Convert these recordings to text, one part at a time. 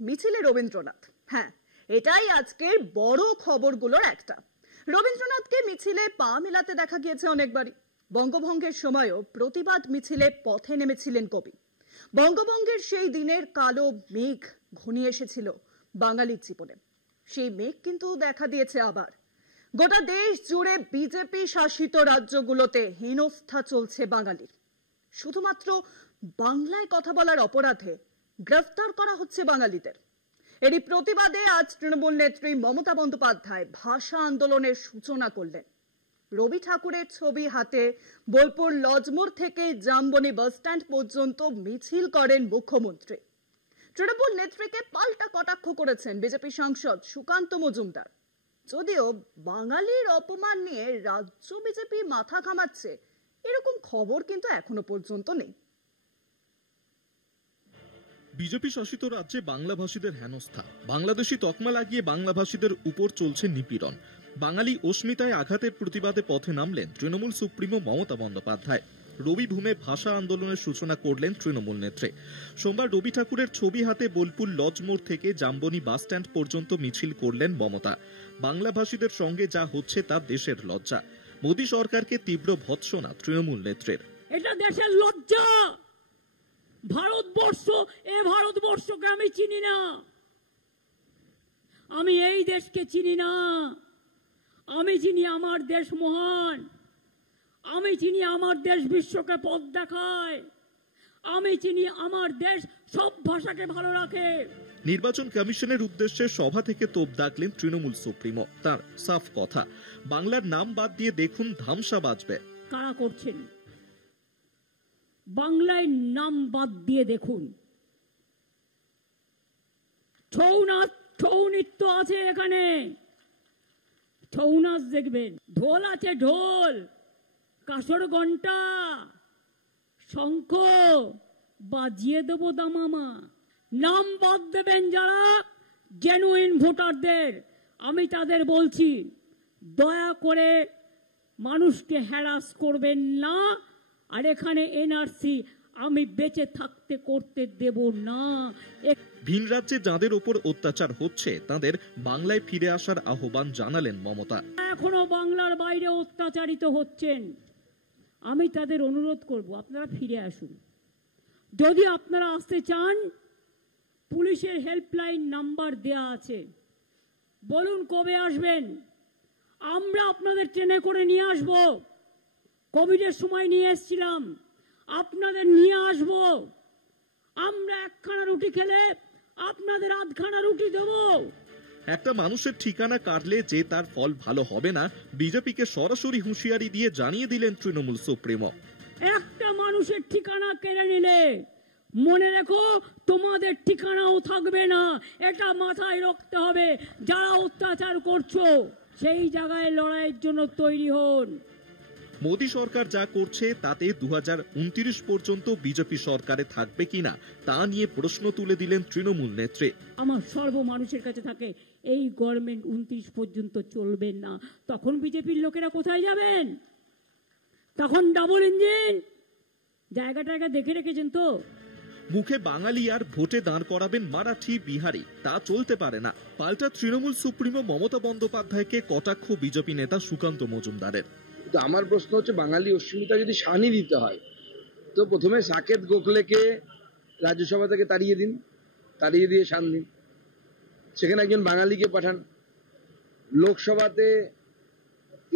মিছিলে রবীন্দ্রনাথ। হ্যাঁ, এটাই আজকের বড় খবরগুলোর একটা। রবীন্দ্রনাথকে মিছিলে পা মেলাতে দেখা গিয়েছে অনেকবারই। বঙ্গভঙ্গের সময়ও প্রতিবাদ মিছিলে পথে নেমেছিলেন কবি। বঙ্গভঙ্গের সেই দিনের কালো মেঘ ঘনিয়ে এসেছিল বাঙালির জীবনে। সেই মেঘ কিন্তু দেখা দিয়েছে আবার। গোটা দেশ জুড়ে বিজেপি শাসিত রাজ্যগুলোতে হেনস্থা চলছে বাঙালির। শুধুমাত্র বাংলায় কথা বলার অপরাধে গ্রেফতার করা হচ্ছে বাঙালিদের। এরই প্রতিবাদে আজ তৃণমূল নেত্রী মমতা বন্দ্যোপাধ্যায় ভাষা আন্দোলনের সূচনা করলেন। রবি ঠাকুরের ছবি হাতে বোলপুর লজমোড় থেকে জামবনি বাসস্ট্যান্ড পর্যন্ত মিছিল করেন মুখ্যমন্ত্রী। তৃণমূল নেত্রীকে পাল্টা কটাক্ষ করেছেন বিজেপি সাংসদ সুকান্ত মজুমদার। যদিও বাঙালির অপমান নিয়ে রাজ্য বিজেপি মাথা ঘামাচ্ছে এরকম খবর কিন্তু এখনো পর্যন্ত নেই। বিজেপি শাসিত রাজ্যে বাংলাভাষীদের হেনস্থা, বাংলাদেশি তকমা লাগিয়ে বাংলাভাষীদের উপর চলছে নিপীড়ন। বাঙালি অস্মিতায় আঘাতের প্রতিবাদে পথে নামলেন তৃণমূল সুপ্রিমো মমতা বন্দ্যোপাধ্যায়। রবিভূমে ভাষা আন্দোলনের সূচনা করলেন তৃণমূল নেত্রী। সোমবার রবি ঠাকুরের ছবি হাতে বোলপুর লজমোড় থেকে জামবনি বাসস্ট্যান্ড পর্যন্ত মিছিল করলেন মমতা। বাংলাভাষীদের সঙ্গে যা হচ্ছে তা দেশের লজ্জা। মোদী সরকারকে তীব্র ভৎসনা তৃণমূল নেত্রীর। এটা দেশের লজ্জা। ভারতবর্ষ, এই ভারতবর্ষকে আমি চিনি না, আমি এই দেশকে চিনি না। আমি চিনি আমার দেশ মহান, আমি চিনি আমার দেশ বিশ্বকে পথ দেখায়, আমি চিনি আমার দেশ সব ভাষাকে ভালো রাখে। নির্বাচন কমিশনের উদ্দেশ্যে সভা থেকে তোপ দাগলেন তৃণমূল সুপ্রিমো। তার সাফ কথা, বাংলার নাম বাদ দিয়ে দেখুন ধামসা বাজবে। কারা করছেন? বাংলায় নাম বাদ দিয়ে দেখুন। ছৌ নাচ, ছৌ নৃত্য আছে এখানে, ছৌ নাচ দেখবেন। ঢোল আছে, ঢোল, কাসর ঘন্টা, শঙ্খ বাজিয়ে দেব দামামা। নাম বাদ দেবেন যারা জেনুইন ভোটারদের, আমি তাদের বলছি দয়া করে মানুষকে হ্যারাস করবেন না। আর এখানে এনআরসি আমি বেঁচে থাকতে করতে দেব না। ভিন রাজ্যে যাদের উপর অত্যাচার হচ্ছে তাদের বাংলায় ফিরে আসার আহ্বান জানালেন মমতা। এখনো বাংলার বাইরে অত্যাচারিত হচ্ছেন, আমি তাদের অনুরোধ করব আপনারা ফিরে আসুন। যদি আপনারা আসতে চান, পুলিশের হেল্পলাইন নাম্বার দেয়া আছে, বলুন কবে আসবেন, আমরা আপনাদের ট্রেনে করে নিয়ে আসব। কোভিডের সময় নিয়ে এসেছিলাম, আপনাদের নিয়ে আসব। আমরা একখানা রুটি খেলে আপনাদের আধখানা রুটি দেব। একটা মানুষের ঠিকানা কাটলে যে তার ফল ভালো হবে না, বিজেপিকে সরাসরি হুঁশিয়ারি দিয়ে জানিয়ে দিলেন তৃণমূল সুপ্রিমো। একটা মানুষের ঠিকানা কেড়ে নিলে মনে রেখো তোমাদের ঠিকানাও থাকবে না, এটা মাথায় রাখতে হবে। যারা অত্যাচার করছো সেই জায়গায় লড়াইয়ের জন্য তৈরি হন। মোদী সরকার যা করছে তাতে 2029 পর্যন্ত বিজেপি সরকারে থাকবে কিনা তা নিয়ে প্রশ্ন তুলে দিলেন তৃণমূল নেত্রী। আমার সর্ব মানুষের কাছে থাকে, এই গভর্নমেন্ট 29 পর্যন্ত চলবেন না, তখন বিজেপির লোকেরা কোথায় যাবেন? তখন ডাবল ইঞ্জিন জায়গাটাকে দেখে রেখেছেন তো। মুখে বাঙালি আর ভোটে দাঁড় করাবেন মারাঠি বিহারি, তা চলতে পারে না। পাল্টা তৃণমূল সুপ্রিমো মমতা বন্দ্যোপাধ্যায়কে কটাক্ষ বিজেপি নেতা সুকান্ত মজুমদারের। আমার প্রশ্ন হচ্ছে, বাঙালি অস্মিতা যদি শানি দিতে হয় তো প্রথমে সাকেত গোখলেকে রাজ্যসভা থেকে তাড়িয়ে দিন, তাড়িয়ে দিয়ে শান দিন। সেখানে একজন বাঙালিকে পাঠান। লোকসভাতে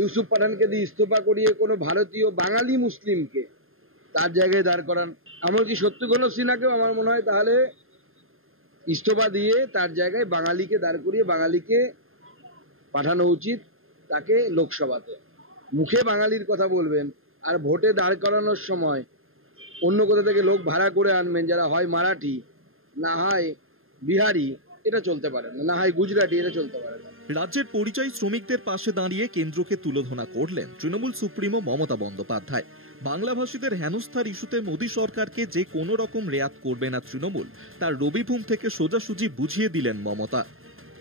ইউসুফ পাঠানকে দিয়ে ইস্তফা করিয়ে কোনো ভারতীয় বাঙালি মুসলিমকে তার জায়গায় দাঁড় করান। এমনকি শত্রুঘ্ন সিনহাকেও আমার মনে হয় তাহলে ইস্তফা দিয়ে তার জায়গায় বাঙালিকে দাঁড় করিয়ে বাঙালিকে পাঠানো উচিত তাকে লোকসভাতে। মুখে বাঙালির কথা বলবেন আর ভোটে দাঁড় করানোর সময় অন্য কোথা থেকে লোক ভাড়া করে আনবেন যারা হয় মারাঠি, না হয় বিহারি, এটা চলতে পারে না, না হয় গুজরাটি, এটা চলতে পারে না। রাজ্যের পরিযায়ী শ্রমিকদের পাশে দাঁড়িয়ে কেন্দ্রকে তুলোধনা করলেন তৃণমূল সুপ্রিমো মমতা বন্দ্যোপাধ্যায়। বাংলাভাষীদের হেনস্থার ইস্যুতে মোদী সরকারকে যে কোনো রকম রেয়াত করবে না তৃণমূল, তার রবিভূম থেকে সোজাসুজি বুঝিয়ে দিলেন মমতা।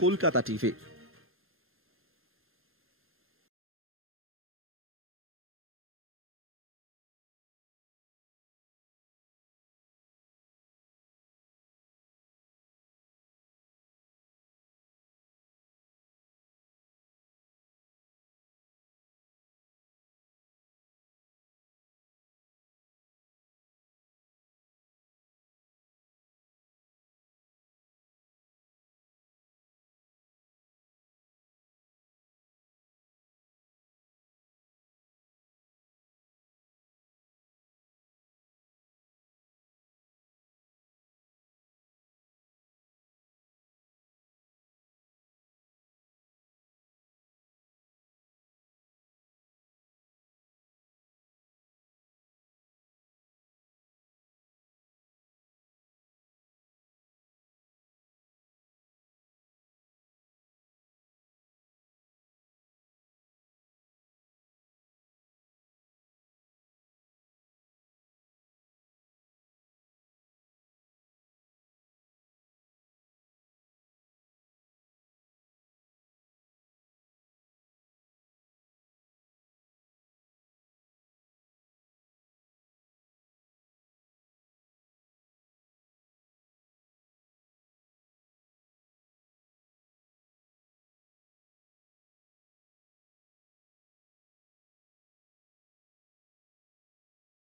কলকাতা টিভি।